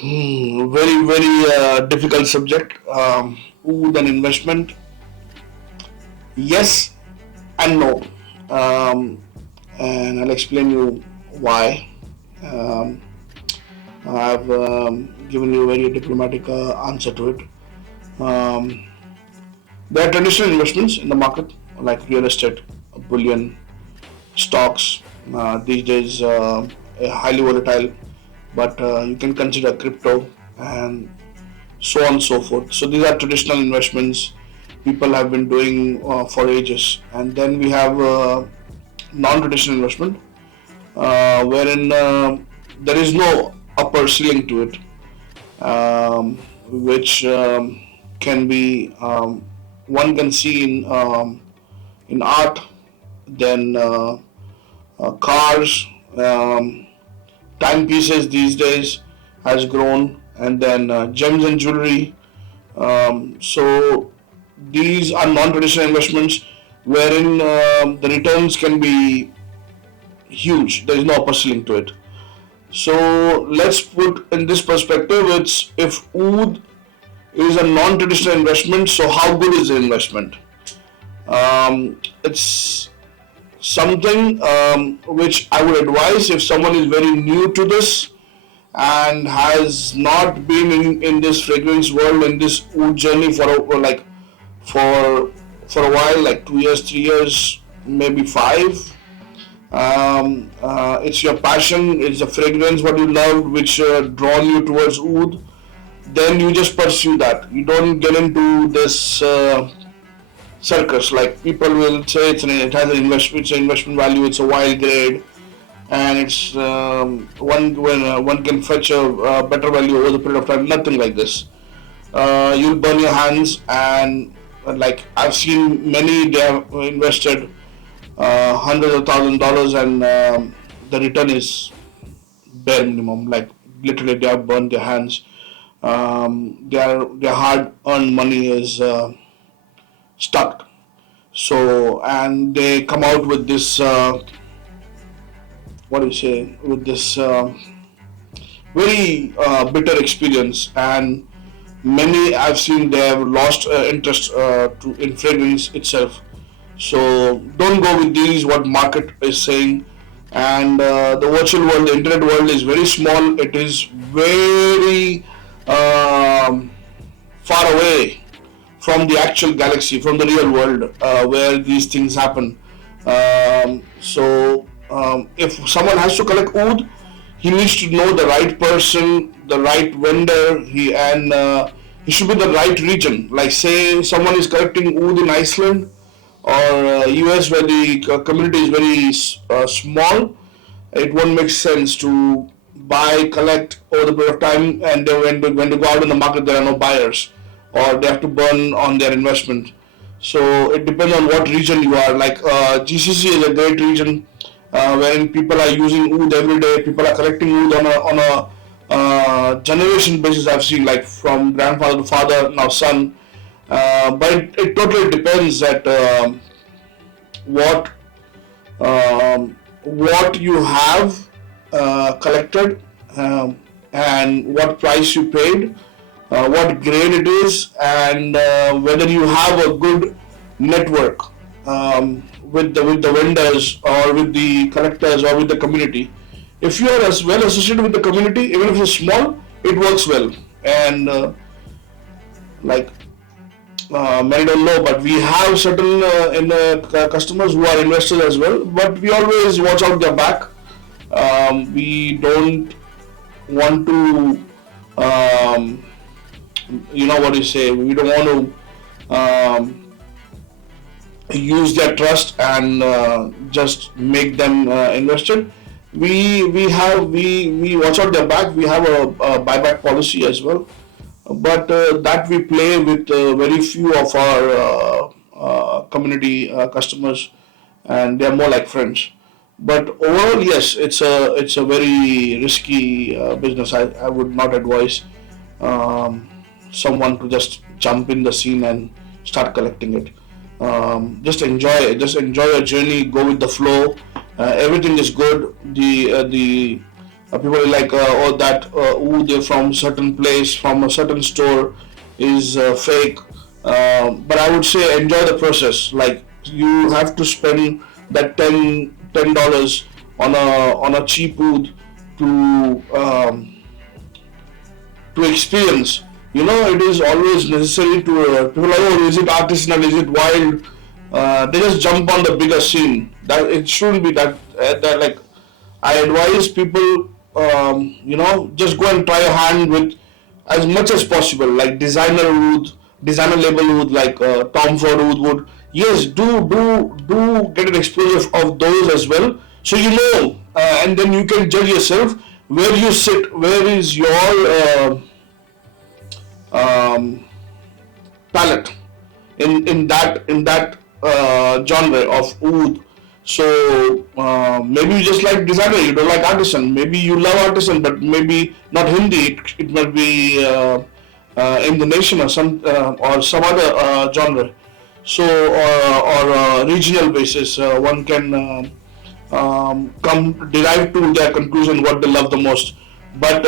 Very difficult subject. Oud and investment. Yes and no. Um, and I'll explain you why. Um, I've given you a very diplomatic answer to it. Um, there are traditional investments in the market like real estate, bullion, stocks. These days, highly volatile, but you can consider crypto and so on and so forth. So these are traditional investments people have been doing for ages. And then we have non-traditional investment, wherein there is no upper ceiling to it, which can be one can see in art, then cars, timepieces these days has grown, and then gems and jewelry. So these are non-traditional investments wherein the returns can be huge. There is no upper ceiling to it. So let's put in this perspective. It's if Oud is a non-traditional investment, so how good is the investment? It's something which I would advise if someone is very new to this and has not been in this fragrance world, in this oud journey for for a while, like 2 years, 3 years, maybe five. It's your passion, it's the fragrance what you love which drawn you towards oud. Then you just pursue that. You don't get into this circus. Like people will say it has it's an investment value, it's a wild grade, and it's one can fetch a better value over the period of time. Nothing like this. You'll burn your hands, and like I've seen many, they have invested hundreds of $1,000, and the return is bare minimum. Like literally, they have burned their hands. Their hard earned money is stuck. So and they come out with this what do you say, with this very bitter experience, and many I've seen they have lost interest in fragrance itself. So don't go with these what market is saying. And the virtual world, the internet world is very small. It is very far away from the actual galaxy, from the real world where these things happen. If someone has to collect oud, he needs to know the right person, the right vendor, he should be in the right region. Like say someone is collecting oud in Iceland or US where the community is very small, it won't make sense to buy, collect over the period of time, and then when they go out in the market, there are no buyers, or they have to burn on their investment. So it depends on what region you are. Like GCC is a great region wherein people are using oud every day. People are collecting oud on a generation basis. I've seen like from grandfather to father, now son. But it totally depends at what what you have collected, and what price you paid, what grade it is, and whether you have a good network with the vendors or with the collectors or with the community. If you are as well associated with the community, even if it's small, it works well. And like many don't know, but we have certain customers who are investors as well. But we always watch out their back. We don't want to, you know what you say. We don't want to use their trust and just make them invested. We watch out their back. We have a buyback policy as well, but that we play with very few of our community customers, and they are more like friends. But overall, yes, it's a very risky business. I would not advise someone to just jump in the scene and start collecting it. Just enjoy your journey. Go with the flow. Everything is good. The People are like, oh, that oud from certain place, from a certain store is fake. But I would say enjoy the process. Like, you have to spend that $10 on a cheap oud to experience. It is always necessary to people are like, oh, is it artisanal? Is it wild? They just jump on the bigger scene. That it shouldn't be that like I advise people, just go and try a hand with as much as possible, like designer wood, designer label wood, like Tom Ford wood. Yes, do get an exposure of those as well, so and then you can judge yourself where you sit, where is your um, palette in that genre of oud. So maybe you just like designer, you don't like artisan. Maybe you love artisan, but maybe not Hindi. It might be Indonesian or some other genre. So or regional basis, one can come derive to their conclusion what they love the most. But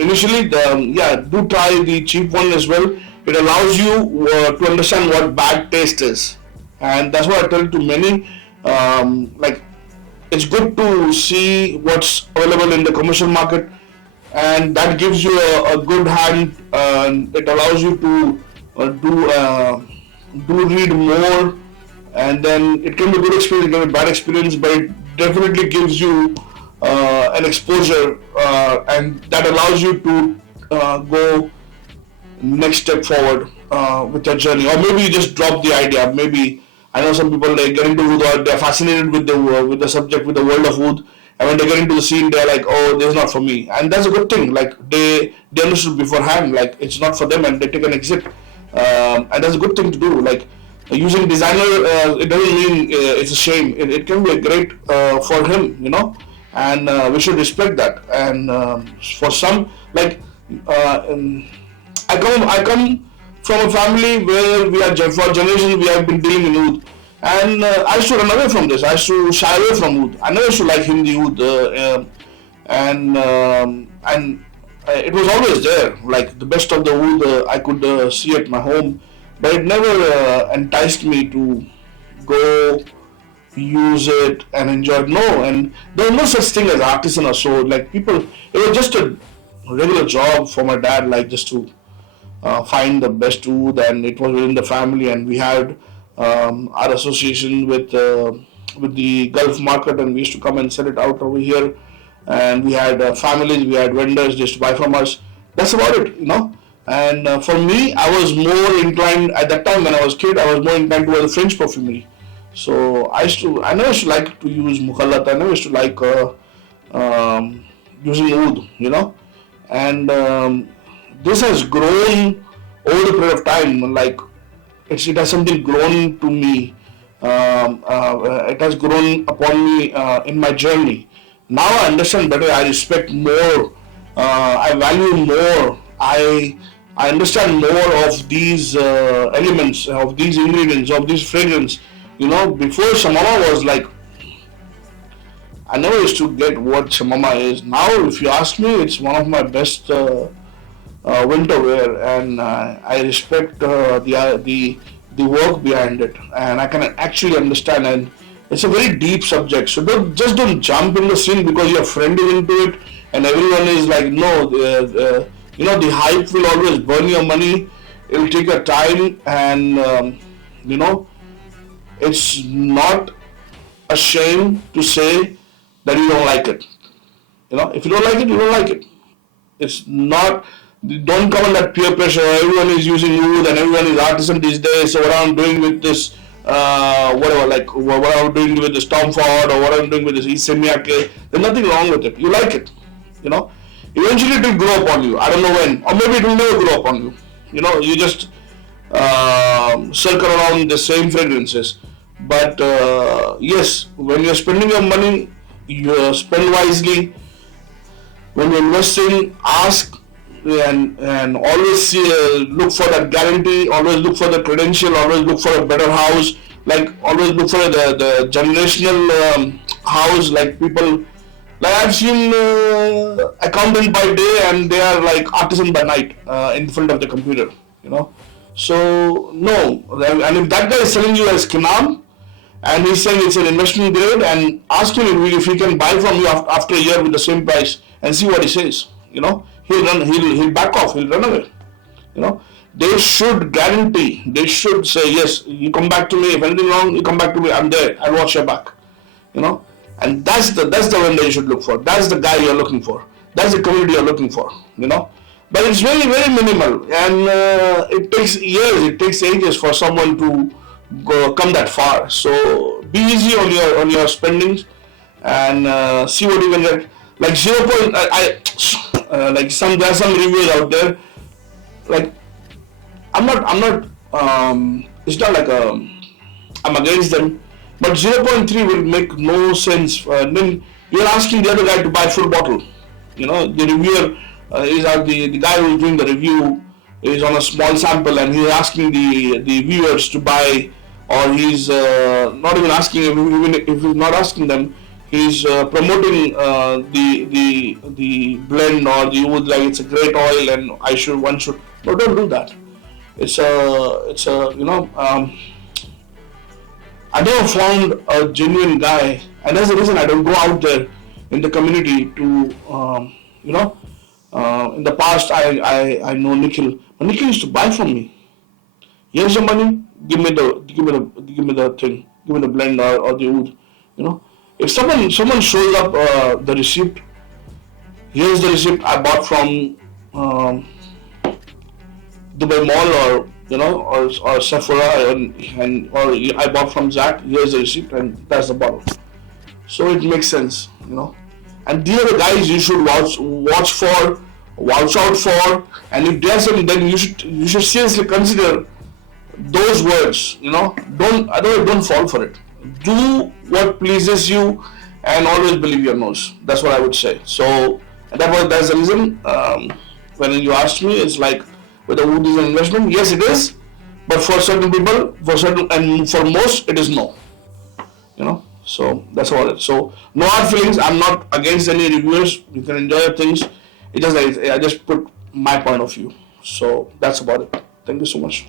initially, yeah, do try the cheap one as well. It allows you to understand what bad taste is, and that's what I tell to many. Like, it's good to see what's available in the commercial market, and that gives you a good hand. It allows you to do read more, and then it can be a good experience, it can be a bad experience, but it definitely gives you an exposure, and that allows you to go next step forward with your journey. Or maybe you just drop the idea. Maybe I know some people, they get into wood, or they're fascinated with the subject, with the world of wood, and when they get into the scene, they're like, oh, this is not for me, and that's a good thing. Like, they understood beforehand, like, it's not for them, and they take an exit, and that's a good thing to do. Like, using designer, it doesn't mean it's a shame. It can be a great for him, and we should respect that. And for some, like, I come from a family where we are, for generations we have been dealing in oud, and I used to run away from this. I used to shy away from oud. I never used to like Hindi oud, and it was always there. Like, the best of the oud I could see at my home, but it never enticed me to go use it and enjoy it. No, and there was no such thing as artisan or so. Like, people, it was just a regular job for my dad, like, just to find the best wood, and it was within the family, and we had our association with the Gulf market, and we used to come and sell it out over here, and we had families, we had vendors just to buy from us. That's about it. And for me, I was more inclined at that time when I was a kid. I was more inclined towards the French perfumery. So I never used to like to use mukhallat. I never used to like using oud. And this has grown over the period of time. Like, it has something grown to me. It has grown upon me in my journey. Now I understand better. I respect more. I value more. I understand more of these elements, of these ingredients, of these fragrance. Before, shamama was like, I never used to get what shamama is. Now, if you ask me, it's one of my best winter wear, and I respect the work behind it, and I can actually understand. And it's a very deep subject. So don't jump in the scene because your friend is into it, and everyone is like, no, the hype will always burn your money. It will take your time, and it's not a shame to say that you don't like it. If you don't like it, you don't like it. It's not. Don't come on that peer pressure. Everyone is using wood and everyone is artisan these days. So what I'm doing with this, whatever, like what I'm doing with this Tom Ford, or what I'm doing with this East Semiyake, there's nothing wrong with it. You like it. Eventually it will grow upon you. I don't know when, or maybe it will never grow upon you. You just circle around the same fragrances. But yes, when you're spending your money, you spend wisely. When you're investing, ask and always look for that guarantee. Always look for the credential. Always look for a better house. Like, always look for the generational house. Like, people Like I've seen accountant by day and they are like artisan by night in front of the computer, you know. So no, and if that guy is selling you as Kinam and he's saying it's an investment grade, and ask him if he can buy from you after a year with the same price and see what he says. You know, he'll back off, he'll run away. You know, they should guarantee, they should say yes, you come back to me, if anything wrong, you come back to me, I'm there, I'll watch your back. You know, and that's the vendor you should look for. That's the guy you're looking for. That's the community you're looking for. You know, but it's very very minimal, and it takes years, it takes ages for someone to come that far. So be easy on your spendings and see what you can get. Like 0. Like there are some reviews out there. Like I'm not. It's not like I'm against them, but 0.3 will make no sense. Then you're asking the other guy to buy full bottle. You know, the reviewer the guy who's doing the review is on a small sample, and he's asking the viewers to buy, or he's not even asking, even if he's not asking them, he's promoting the blend or the wood like it's a great oil and one should. No, don't do that. It's a you know. I never found a genuine guy, and that's the reason I don't go out there in the community to you know. In the past, I know Nikhil, but Nikhil used to buy from me. Here's the money. Give me the thing. Give me the blend or the wood. You know, if someone shows up the receipt, here's the receipt I bought from Dubai Mall, or you know, or Sephora, or I bought from Zakir. Here's the receipt, and that's the bottle. So it makes sense, you know. And these are the guys you should watch out for, and if there's something, then you should seriously consider those words. You know, don't fall for it. Do what pleases you, and always believe your nose. That's what I would say. So that's the reason. When you asked me, it's like whether wood is an investment. Yes, it is, but for certain people, and for most, it is no. You know. So that's all it. So no hard feelings. I'm not against any reviewers. You can enjoy your things. It just I just put my point of view. So that's about it. Thank you so much.